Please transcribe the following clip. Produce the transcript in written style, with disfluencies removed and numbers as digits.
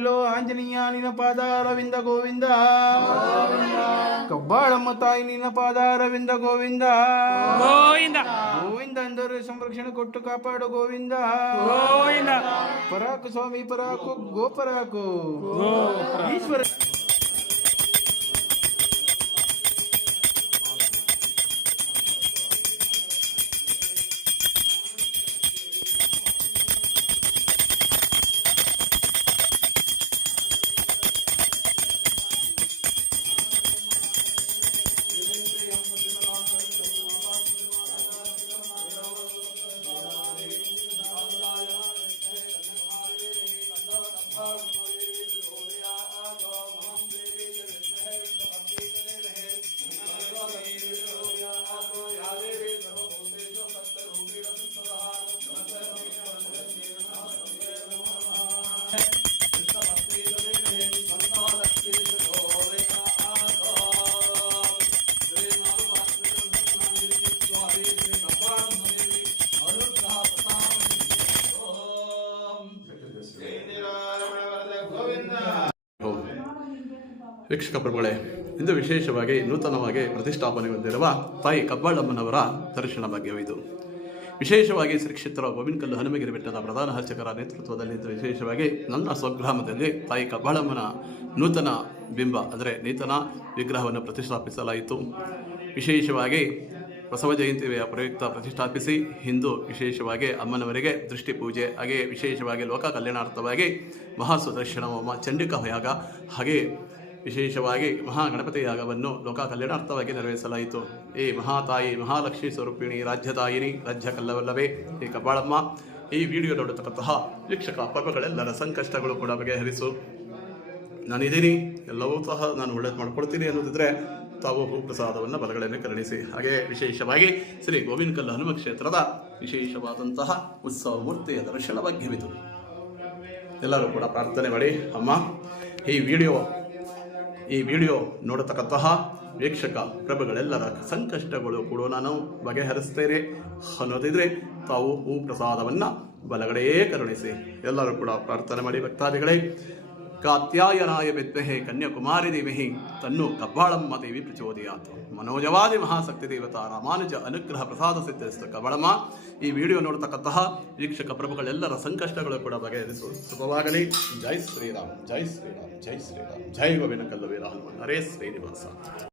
ಕಲ್ಲೋ ಆಂಜನೇಯ ನಿನ್ನ ಪಾದಾರವಿಂದ ಗೋವಿಂದ, ಕಬ್ಬಾಳಮ್ಮ ತಾಯಿ ನಿನ್ನ ಪಾದಾರವಿಂದ ಗೋವಿಂದ ಗೋವಿಂದ ಗೋವಿಂದ ಎಂದರೆ ಸಂರಕ್ಷಣೆ ಕೊಟ್ಟು ಕಾಪಾಡು ಗೋವಿಂದ ಗೋವಿಂದ. ಪರಾಕು ಸ್ವಾಮಿ ಪರಾಕು ಗೋಪರಾಕು ಈಶ್ವರ. ವೀಕ್ಷಕ ಪ್ರಭುಗಳೇ, ಇಂದು ವಿಶೇಷವಾಗಿ ನೂತನವಾಗಿ ಪ್ರತಿಷ್ಠಾಪನೆಗೊಂಡಿರುವ ತಾಯಿ ಕಬ್ಬಾಳಮ್ಮನವರ ದರ್ಶನ ಭಾಗ್ಯವಿದು. ವಿಶೇಷವಾಗಿ ಶ್ರೀ ಕ್ಷೇತ್ರ ಗೋವಿನಕಲ್ಲು ಹನುಮಗಿರಿ ಬೆಟ್ಟದ ಪ್ರಧಾನ ಅರ್ಚಕರ ನೇತೃತ್ವದಲ್ಲಿ ವಿಶೇಷವಾಗಿ ನನ್ನ ಸ್ವಗ್ರಾಮದಲ್ಲಿ ತಾಯಿ ಕಬ್ಬಾಳಮ್ಮನ ನೂತನ ಬಿಂಬ ಅಂದರೆ ನೂತನ ವಿಗ್ರಹವನ್ನು ಪ್ರತಿಷ್ಠಾಪಿಸಲಾಯಿತು. ವಿಶೇಷವಾಗಿ ಬಸವ ಜಯಂತಿಯ ಪ್ರಯುಕ್ತ ಪ್ರತಿಷ್ಠಾಪಿಸಿ ಇಂದು ವಿಶೇಷವಾಗಿ ಅಮ್ಮನವರಿಗೆ ದೃಷ್ಟಿ ಪೂಜೆ, ಹಾಗೆ ವಿಶೇಷವಾಗಿ ಲೋಕ ಕಲ್ಯಾಣಾರ್ಥವಾಗಿ ಮಹಾಸುದರ್ಶನ ಹೋಮ, ಚಂಡಿಕಾ ಯಾಗ, ಹಾಗೆ ವಿಶೇಷವಾಗಿ ಮಹಾಗಣಪತಿ ಯಾಗವನ್ನು ಲೋಕ ಕಲ್ಯಾಣಾರ್ಥವಾಗಿ ನೆರವೇರಿಸಲಾಯಿತು. ಈ ಮಹಾತಾಯಿ ಮಹಾಲಕ್ಷ್ಮೀ ಸ್ವರೂಪಿಣಿ ರಾಜ್ಯದಾಯಿನಿ ರಾಜ್ಯ ಕಲ್ಲವಲ್ಲವೇ ಈ ಕಬ್ಬಾಳಮ್ಮ. ಈ ವಿಡಿಯೋ ನೋಡತಕ್ಕಂತಹ ವೀಕ್ಷಕ ಪಾಪಗಳೆಲ್ಲರ ಸಂಕಷ್ಟಗಳು ಕೂಡ ಬಗೆಹರಿಸು. ನಾನಿದ್ದೀನಿ, ಎಲ್ಲವೂ ಸಹ ನಾನು ಒಳ್ಳೇದು ಮಾಡ್ಕೊಡ್ತೀನಿ ಅನ್ನೋದಿದ್ರೆ ತಾವು ಹೂಪ್ರಸಾದವನ್ನು ಬಲಗಳನ್ನು ಕರುಣಿಸಿ. ಹಾಗೆ ವಿಶೇಷವಾಗಿ ಶ್ರೀ ಗೋವಿನಕಲ್ಲು ಹನುಮ ಕ್ಷೇತ್ರದ ವಿಶೇಷವಾದಂತಹ ಉತ್ಸವ ಮೂರ್ತಿಯ ದರ್ಶನ ಭಾಗ್ಯವಿದು. ಎಲ್ಲರೂ ಕೂಡ ಪ್ರಾರ್ಥನೆ ಮಾಡಿ, ಅಮ್ಮ ಈ ವಿಡಿಯೋ ನೋಡತಕ್ಕಂತಹ ವೀಕ್ಷಕ ಪ್ರಭುಗಳೆಲ್ಲರ ಸಂಕಷ್ಟಗಳು ಕೂಡ ನಾನು ಬಗೆಹರಿಸ್ತೇನೆ ಅನ್ನೋದಿದ್ರೆ ತಾವು ಹೂ ಪ್ರಸಾದವನ್ನು ಬಲಗಡೆಯೇ ಕರುಣಿಸಿ. ಎಲ್ಲರೂ ಕೂಡ ಪ್ರಾರ್ಥನೆ ಮಾಡಿ. ಭಕ್ತಾದಿಗಳೇ, ಕಾತ್ಯಾಯನಾಯ ವಿದ್ಮಹೇ ಕನ್ಯಾಕುಮಾರಿ ದೇವಿಹಿ ತನ್ನು ಕಬ್ಬಾಳಮ್ಮ ದೇವಿ ಪ್ರಚೋದಯಾತ್. ಮನೋಜವಾದಿ ಮಹಾಶಕ್ತಿ ದೇವತಾ ರಾಮಾನುಜ ಅನುಗ್ರಹ ಪ್ರಸಾದ ಸಿದ್ಧಿಸ್ತು ಕಬ್ಬಾಳಮ್ಮ. ಈ ವಿಡಿಯೋ ನೋಡತಕ್ಕಂತಹ ವೀಕ್ಷಕ ಪ್ರಭುಗಳೆಲ್ಲರ ಸಂಕಷ್ಟಗಳು ಕೂಡ ಬಗೆಹರಿಸು. ಶುಭವಾಗಲಿ. ಜೈ ಶ್ರೀರಾಮ್, ಜೈ ಶ್ರೀರಾಮ್, ಜೈ ಶ್ರೀರಾಮ್, ಜೈ ಗೋವಿನಕಲ್ಲು ವೀರ ಹನುಮನ್ ಹರೇ ಶ್ರೀನಿವಾಸ.